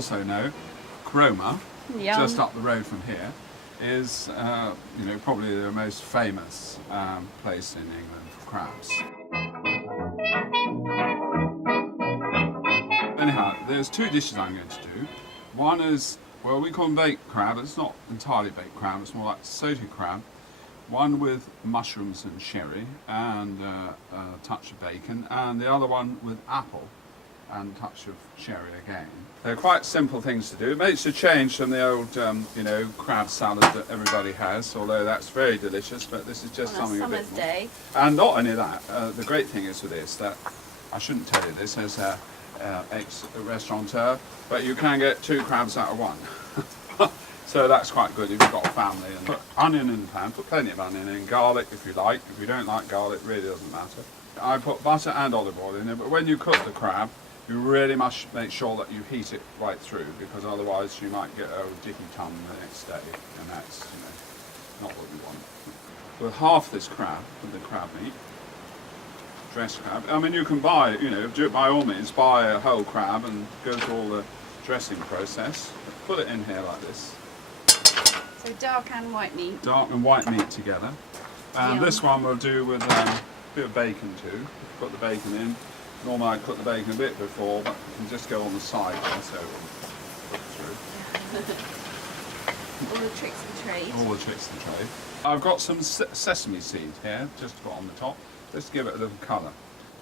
also know, Cromer, Yum. just up the road from here, is probably the most famous place in England for crabs. Anyhow, there's two dishes I'm going to do. One is, well, we call them baked crab. It's not entirely baked crab, it's more like sauté crab. One with mushrooms and sherry and a touch of bacon, and the other one with apple and a touch of sherry again. They're quite simple things to do. It makes a change from the old, crab salad that everybody has, although that's very delicious, but this is just something a bit more. Summer's day. And not only that, the great thing is with this, that I shouldn't tell you this as a ex-restaurateur, but you can get 2 crabs out of 1. So that's quite good if you've got a family. And put onion in the pan, put plenty of onion in, garlic if you like. If you don't like garlic, it really doesn't matter. I put butter and olive oil in it, but when you cook the crab, you really must make sure that you heat it right through, because otherwise you might get a dicky tongue the next day, and that's not what we want. With half this crab, with the crab meat, dressed crab, I mean you can buy, do it by all means, buy a whole crab and go through all the dressing process. Put it in here like this. So dark and white meat. Dark and white meat together. And Yum. this one we'll do with a bit of bacon too. Put the bacon in. Normally I'd put the bacon a bit before, but you can just go on the side there, so it'll put through. All the tricks of the trade. All the tricks of the trade. I've got some sesame seed here, just to put on the top, just to give it a little colour.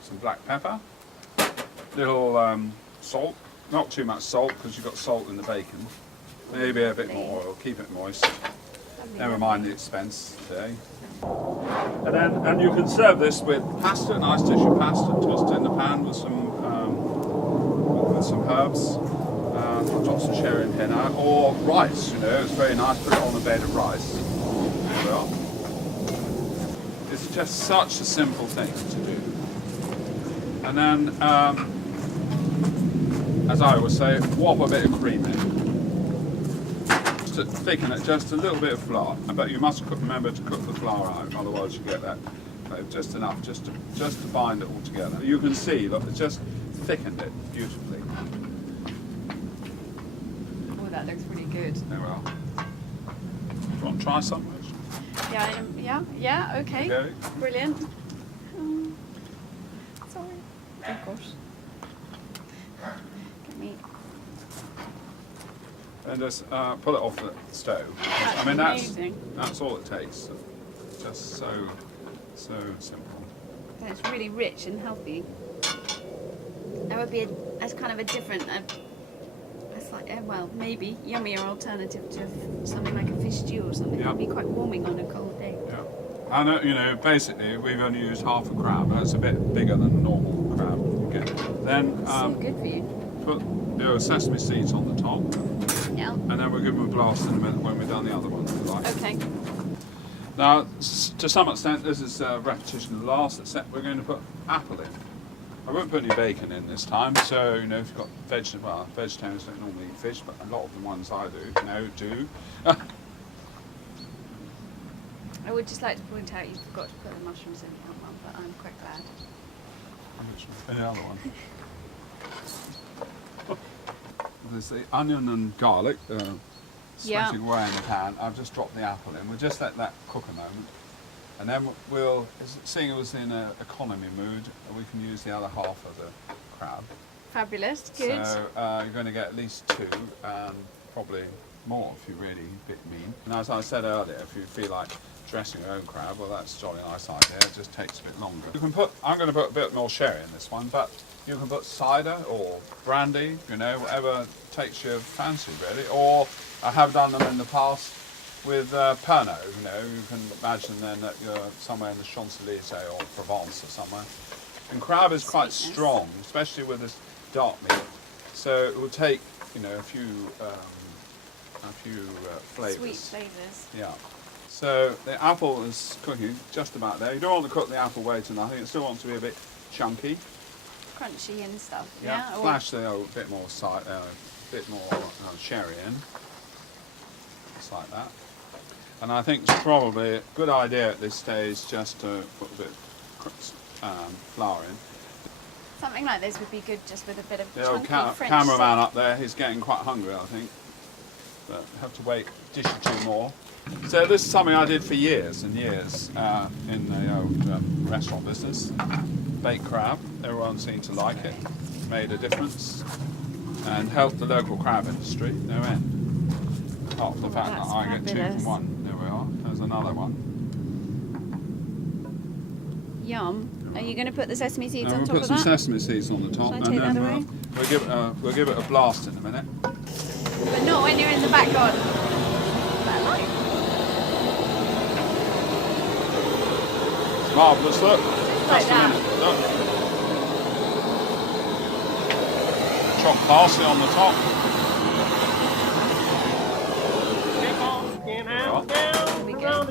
Some black pepper, little salt, not too much salt because you've got salt in the bacon. Maybe a bit more oil, keep it moist. Never mind the expense today. And you can serve this with pasta, a nice dish of pasta, tossed in the pan with some herbs. I've got some sherry in here now, or rice. It's very nice. Put it on a bed of rice. There we are. It's just such a simple thing to do. And then, as I always say, whop a bit of cream in. To thicken it, just a little bit of flour, but you must remember to cook the flour out, otherwise you get that just enough, just to bind it all together. You can see, look, it's just thickened it beautifully. Oh, that looks really good. There we are. Do you want to try some? Yeah, okay. Okay. Brilliant. Sorry. Oh gosh. Get me. And just pull it off the stove. That's I mean, amazing. that's all it takes. Just so simple. And it's really rich and healthy. That would be as kind of a different, maybe yummier alternative to something like a fish stew or something. Yeah. It would be quite warming on a cold day. Yeah. And basically we've only used half a crab. That's a bit bigger than a normal crab you get. Then So good for you. put your sesame seeds on the top, Yeah. and then we'll give them a blast in a minute when we've done the other one, if you like. Okay. Now, to some extent, this is a repetition of the last, except we're going to put apple in. I won't put any bacon in this time, so if you've got vegetarians don't normally eat fish, but a lot of the ones I do. I would just like to point out you forgot to put the mushrooms in that one, but I'm quite glad. Any other one? There's the onion and garlic sweating away in the pan. I've just dropped the apple in. We'll just let that cook a moment. And then seeing it was in an economy mood, we can use the other half of the crab. Fabulous, good. So you're going to get at least 2, and probably more if you're really a bit mean. And as I said earlier, if you feel like dressing your own crab, well, that's a jolly nice idea. It just takes a bit longer. I'm going to put a bit more sherry in this one, but you can put cider or brandy, whatever takes your fancy really. Or I have done them in the past with Pernod. You can imagine then that you're somewhere in the Champs-Élysées or Provence or somewhere. And crab is quite strong, especially with this dark meat. So it will take, a few flavours. Sweet flavours. Yeah. So the apple is cooking just about there. You don't want to cook the apple way to nothing. It still wants to be a bit chunky. Crunchy and stuff. Yeah. Yeah. Flash the bit more sherry in, just like that. And I think it's probably a good idea at this stage just to put a bit of flour in. Something like this would be good just with a bit of The old chunky French cameraman sauce. up there, he's getting quite hungry, I think. But have to wait a dish or two more. So this is something I did for years and years in the old restaurant business. Baked crab. Everyone seemed to like it. Made a difference. And helped the local crab industry, no end. Apart from the fact that that's I get 2 fabulous. from 1. There we are. There's another one. Yum. Are you going to put the sesame seeds Now on we'll top put of some that? sesame seeds on the top, Shall I and take then that away? we'll give it a blast in a minute. But not when you're in the back garden. That light. It's marvellous, look. like Just a that. minute. Look. Chopped parsley on the top. There we go.